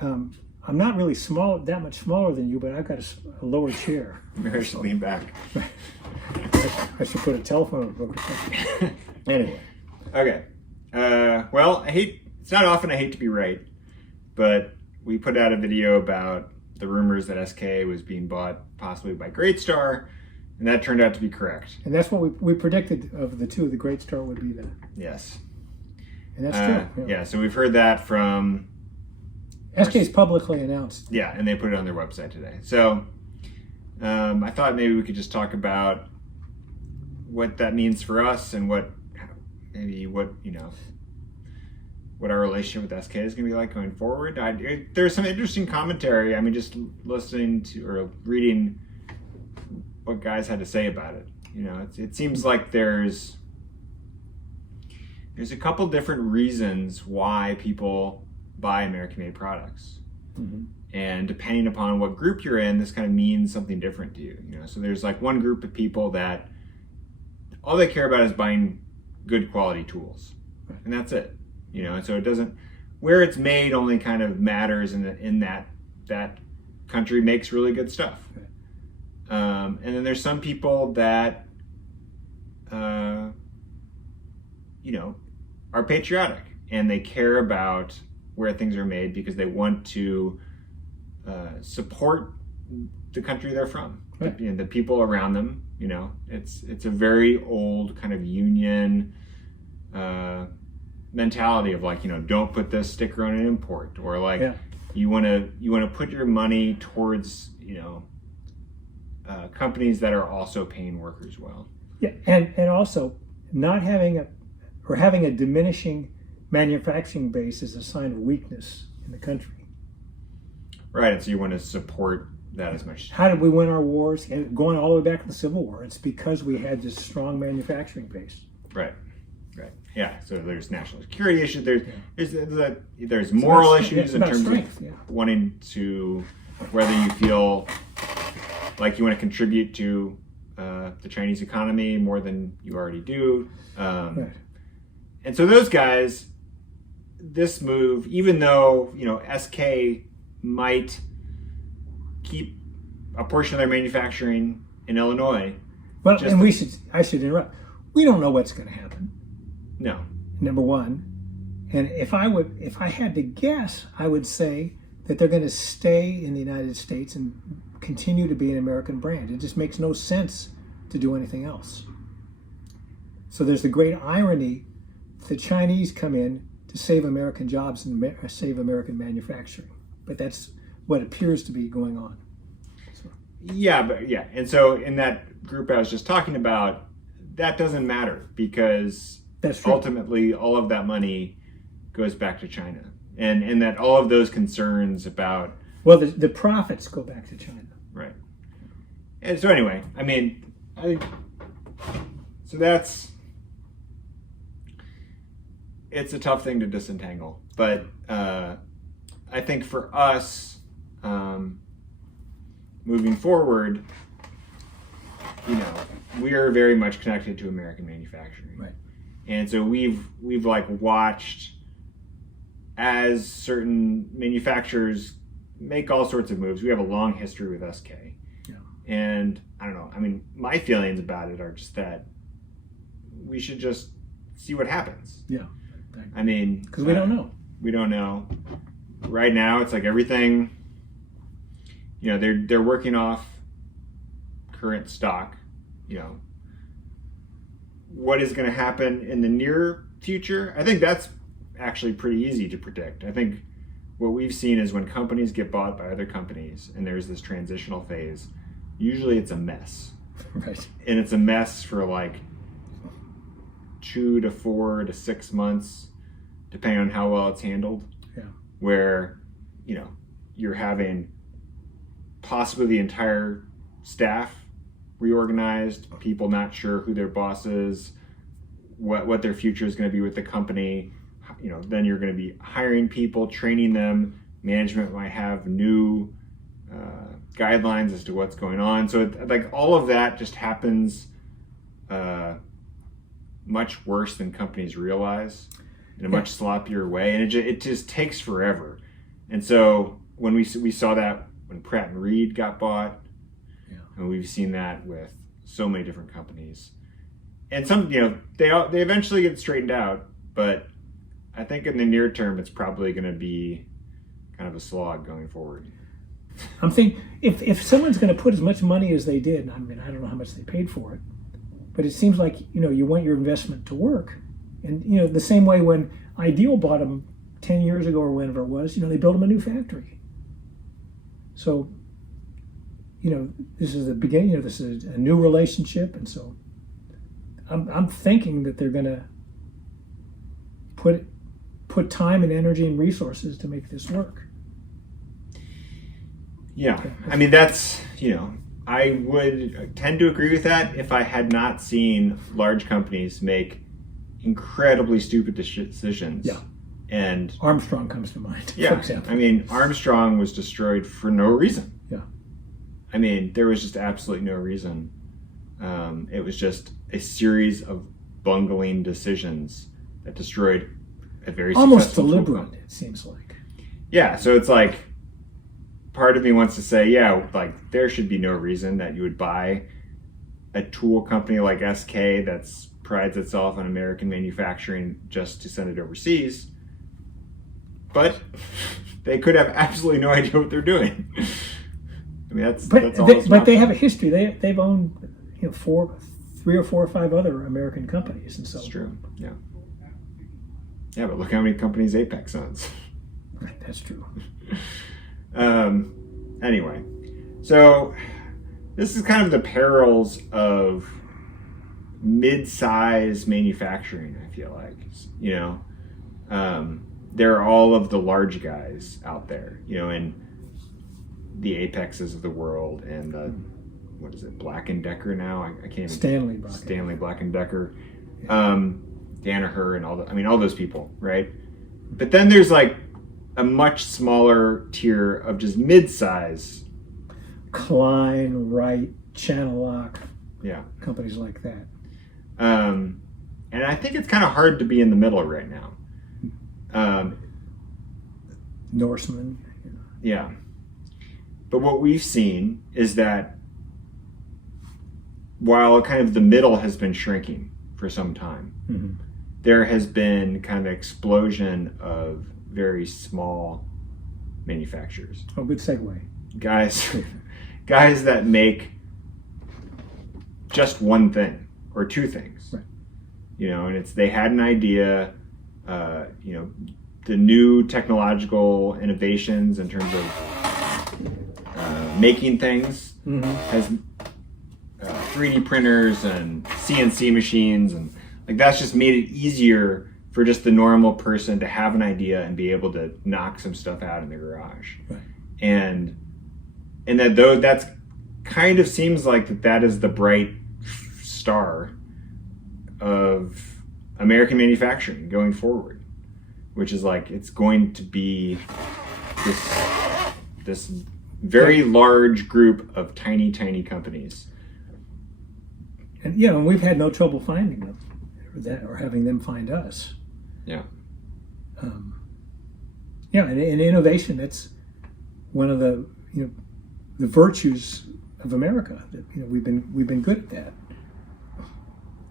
I'm not really that much smaller than you, but I've got a lower chair. Maybe I should lean back. I should put a telephone book or something. Anyway. Okay. Well, it's not often I hate to be right, but we put out a video about the rumors that SK was being bought possibly by GreatStar, and that turned out to be correct. And that's what we predicted of the two. The GreatStar would be the... Yes. And that's true. Yeah, so we've heard that from... SK's publicly announced. Yeah, and they put it on their website today. So I thought maybe we could just talk about what that means for us and what our relationship with SK is going to be like going forward. There's some interesting commentary. I mean, just listening to or reading what guys had to say about it. It seems like there's a couple different reasons why people buy American-made products. Mm-hmm. And depending upon what group you're in, this kind of means something different to you. So there's like one group of people that all they care about is buying good quality tools, and that's it. And so it doesn't, where it's made only kind of matters in that country makes really good stuff. And then there's some people that are patriotic and they care about where things are made because they want to support the country they're from, right. The people around them. It's a very old kind of union mentality of like, don't put this sticker on an import, or like you want to put your money towards companies that are also paying workers well. Yeah, and also not having a diminishing manufacturing base is a sign of weakness in the country. Right, and so you want to support that as much. How did we win our wars? And going all the way back to the Civil War, it's because we had this strong manufacturing base. Right. Yeah, so there's national security issues. There's moral issues in terms of wanting to, whether you feel like you want to contribute to the Chinese economy more than you already do. Right. And so those guys, this move, even though SK might keep a portion of their manufacturing in Illinois. Well, and I should interrupt. We don't know what's going to happen. No. Number one. And if I had to guess, I would say that they're going to stay in the United States and continue to be an American brand. It just makes no sense to do anything else. So there's the great irony that the Chinese come in to save American jobs and save American manufacturing. But that's what appears to be going on. So. And so in that group I was just talking about, that doesn't matter because ultimately all of that money goes back to China, and that all of those concerns about the profits go back to China, right? And so anyway, I mean, I think so. It's a tough thing to disentangle, but I think for us. Moving forward, we are very much connected to American manufacturing, right? And so we've like watched as certain manufacturers make all sorts of moves. We have a long history with SK, and I don't know. I mean, my feelings about it are just that we should just see what happens. Yeah, I mean, because we don't know. We don't know. Right now, it's like everything. They're working off current stock. What is going to happen in the near future? I think that's actually pretty easy to predict. I think what we've seen is when companies get bought by other companies and there's this transitional phase, usually it's a mess. Right. And it's a mess for like 2 to 4 to 6 months, depending on how well it's handled. Yeah. Where, you're having possibly the entire staff reorganized, people not sure who their boss is, what their future is going to be with the company. Then you're going to be hiring people, training them. Management might have new guidelines as to what's going on. So all of that just happens much worse than companies realize, in a much sloppier way, and it just takes forever. And so when we saw that when Pratt and Reed got bought, Yeah. and we've seen that with so many different companies. And some, they eventually get straightened out, but I think in the near term, it's probably going to be kind of a slog going forward. I'm thinking if someone's going to put as much money as they did, I mean, I don't know how much they paid for it, but it seems like, you want your investment to work. And, the same way when Ideal bought them 10 years ago or whenever it was, they built them a new factory. So, this is the beginning, this is a new relationship. And so I'm thinking that they're going to put time and energy and resources to make this work. Yeah. I mean, that's, I would tend to agree with that if I had not seen large companies make incredibly stupid decisions. Yeah. And Armstrong comes to mind, yeah, for example. I mean, Armstrong was destroyed for no reason. Yeah. I mean, there was just absolutely no reason. It was just a series of bungling decisions that destroyed a very almost successful deliberate, company. it seems like. Yeah, so it's like part of me wants to say, yeah, like there should be no reason that you would buy a tool company like SK that's prides itself on American manufacturing just to send it overseas. But they could have absolutely no idea what they're doing. I mean, that's but they have a history. They've owned 3 or 4 or 5 other American companies, and so that's true. Yeah. Yeah, but look how many companies Apex owns. That's true. Anyway, so this is kind of the perils of mid-size manufacturing. I feel like there are all of the large guys out there, and the Apexes of the world, and what is it, Black and Decker now? I can't even. Stanley Black and Decker, Danaher, and all those people, right? But then there's like a much smaller tier of just mid-size. Klein, Wright, Channel Lock, yeah, companies like that. And I think it's kind of hard to be in the middle right now. Norseman. Yeah. But what we've seen is that while kind of the middle has been shrinking for some time, mm-hmm. there has been kind of an explosion of very small manufacturers. Oh, good segue. Guys that make just one thing or two things. Right. And they had an idea, the new technological innovations in terms of making things mm-hmm. has 3D printers and CNC machines, and like that's just made it easier for just the normal person to have an idea and be able to knock some stuff out in the garage. Right. And that's kind of seems like that is the bright star of American manufacturing going forward, which is like it's going to be this very large group of tiny companies. And we've had no trouble finding them or having them find us. Yeah. And innovation, that's one of the the virtues of America. That we've been good at that.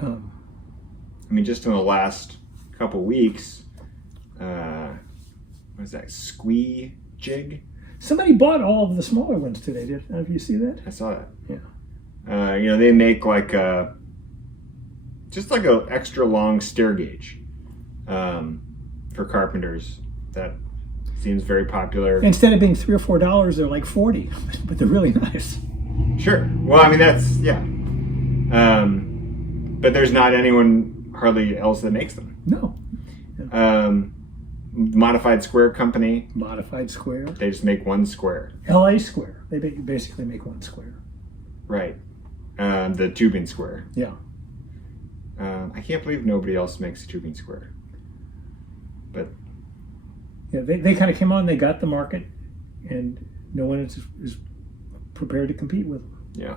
I mean, just in the last couple weeks, what is that? Squee Jig? Somebody bought all of the smaller ones today. Did you see that? I saw that. Yeah. They make like just like a extra long stair gauge for carpenters. That seems very popular. Instead of being $3 or $4, they're like $40, but they're really nice. Sure. Well, I mean that's but there's not anyone hardly else that makes them. No. Yeah. Modified Square Company. Modified Square. They just make one square. LA Square. They basically make one square. Right. The tubing square. Yeah. I can't believe nobody else makes a tubing square. But yeah, they kind of came on. They got the market, and no one is prepared to compete with them. Yeah.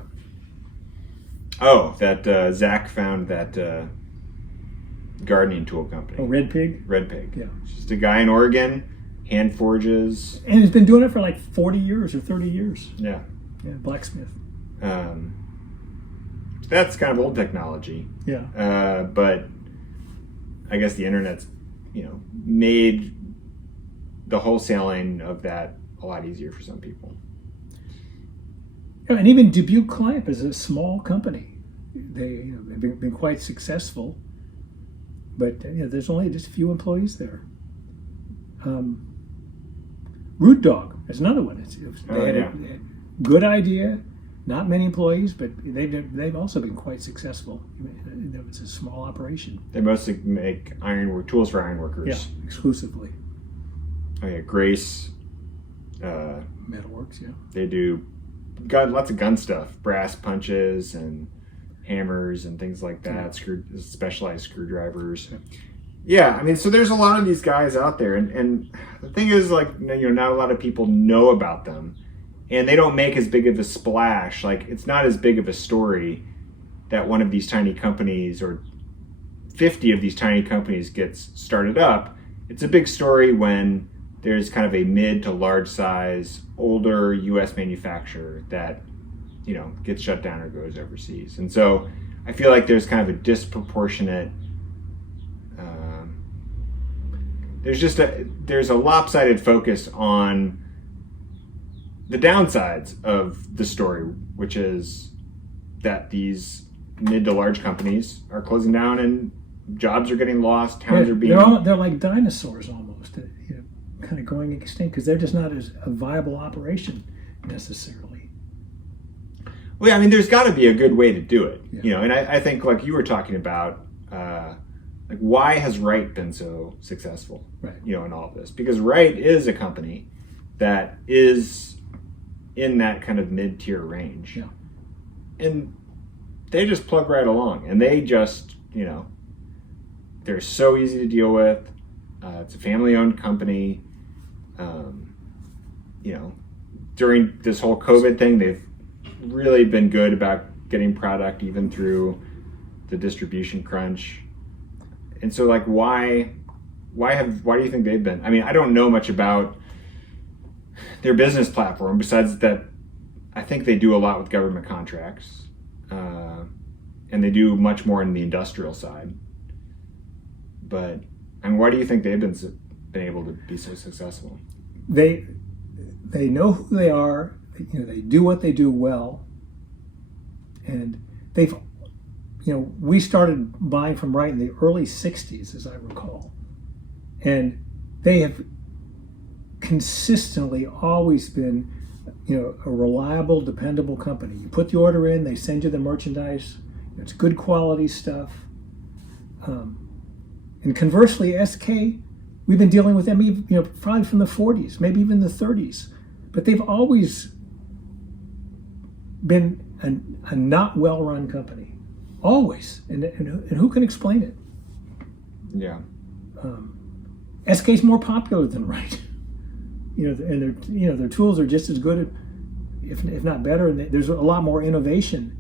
Oh, that Zach found that gardening tool company. Oh, Red Pig. Red Pig. Yeah. It's just a guy in Oregon hand forges. And he's been doing it for like 40 years or 30 years. Yeah. Yeah, blacksmith. That's kind of old technology. Yeah. But I guess the internet's, made the wholesaling of that a lot easier for some people. And even Dubuque Clamp is a small company. They've been quite successful, but there's only just a few employees there. Root Dog is another one. They had a good idea, not many employees, but they've also been quite successful. It's a small operation. They mostly make tools for ironworkers. Yeah, exclusively. Oh yeah, Grace. Metalworks, yeah. They do lots of gun stuff, brass punches and hammers and things like that. Specialized screwdrivers. Yeah, I mean, so there's a lot of these guys out there, and the thing is, like, not a lot of people know about them, and they don't make as big of a splash. Like, it's not as big of a story that one of these tiny companies or 50 of these tiny companies gets started up. It's a big story when there's kind of a mid to large size, older U.S. manufacturer that, gets shut down or goes overseas. And so I feel like there's kind of a disproportionate, there's a lopsided focus on the downsides of the story, which is that these mid to large companies are closing down and jobs are getting lost, towns are being... They're like dinosaurs almost, kind of going extinct because they're just not as a viable operation necessarily. Well, yeah, I mean, there's got to be a good way to do it, and I think, like you were talking about, like, why has Wright been so successful, right? In all of this? Because Wright is a company that is in that kind of mid-tier range, and they just plug right along, and they just, they're so easy to deal with. It's a family-owned company. During this whole COVID thing, they've really been good about getting product even through the distribution crunch. And so, like, why do you think they've been? I mean, I don't know much about their business platform besides that I think they do a lot with government contracts, and they do much more in the industrial side. But why do you think they've been able to be so successful? They know who they are. They do what they do well, and they've. We started buying from Wright in the early '60s, as I recall, and they have consistently always been, a reliable, dependable company. You put the order in, they send you the merchandise. It's good quality stuff. And conversely, SK, we've been dealing with them, probably from the 40s, maybe even the 30s. But they've always been a not well-run company, always. And who can explain it? Yeah. SK's more popular than Wright. And their tools are just as good, if not better. And there's a lot more innovation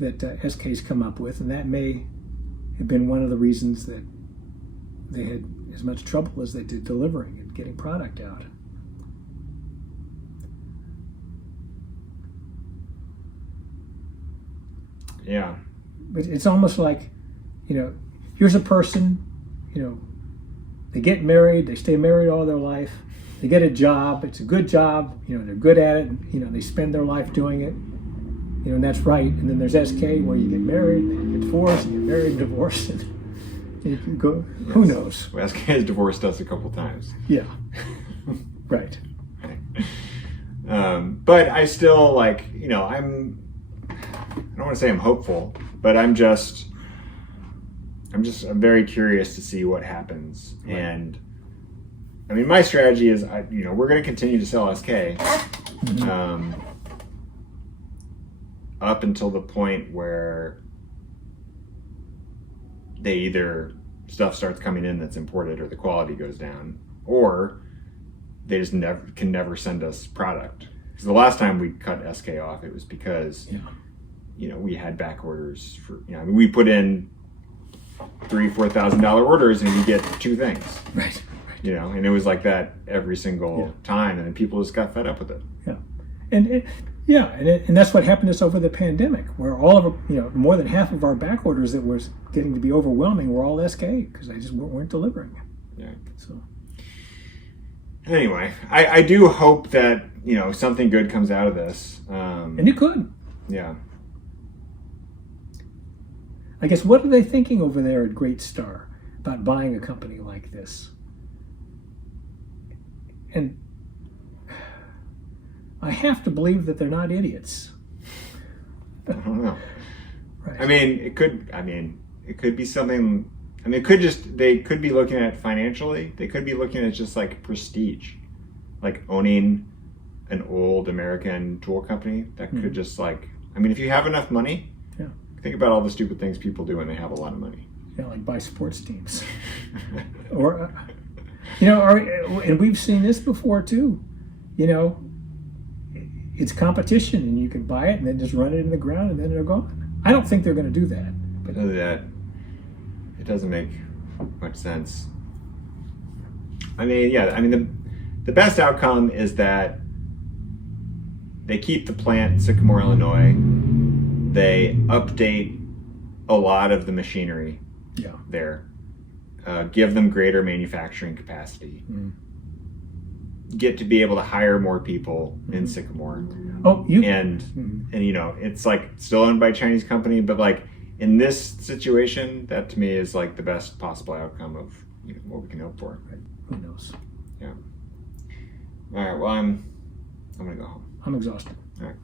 that SK's come up with, and that may have been one of the reasons that they had as much trouble as they did delivering and getting product out. Yeah. But it's almost like, here's a person, they get married, they stay married all their life, they get a job, it's a good job, they're good at it, and, they spend their life doing it, and that's right. And then there's SK where you get married, then you get divorced, and you get married and divorced, and you can go, yes. Who knows? Well, SK has divorced us a couple times. Yeah. Right. But I still, like, I don't want to say I'm hopeful, but I'm very curious to see what happens. Right. And I mean, my strategy is, we're going to continue to sell SK up until the point where they either stuff starts coming in that's imported or the quality goes down, or they just can never send us product. Because the last time we cut SK off, it was because we had back orders for, we put in $3,000-$4,000 orders and we get two things. Right. You know, and it was like that every single Yeah. time, and then people just got fed up with it. Yeah, and that's what happened to us over the pandemic, where all of our, more than half of our back orders that was getting to be overwhelming were all SK because they just weren't delivering. Yeah. So anyway, I do hope that something good comes out of this. And it could. Yeah. I guess, what are they thinking over there at GreatStar about buying a company like this? And I have to believe that they're not idiots. I don't know. Right. I mean, it could be something. I mean, they could be looking at it financially. They could be looking at just like prestige, like owning an old American tool company that could just like. I mean, if you have enough money, Yeah. think about all the stupid things people do when they have a lot of money. Yeah, like buy sports teams. Or, and we've seen this before too. It's competition, and you can buy it and then just run it in the ground, and then they're gone. I don't think they're going to do that. But It doesn't make much sense. I mean, yeah. I mean, the best outcome is that they keep the plant in Sycamore, Illinois. They update a lot of the machinery there. Give them greater manufacturing capacity. Get to be able to hire more people in Sycamore. And it's like still owned by a Chinese company, but like in this situation, that to me is like the best possible outcome of what we can hope for. Right. Who knows? Yeah. All right. Well, I'm gonna go home. I'm exhausted. All right.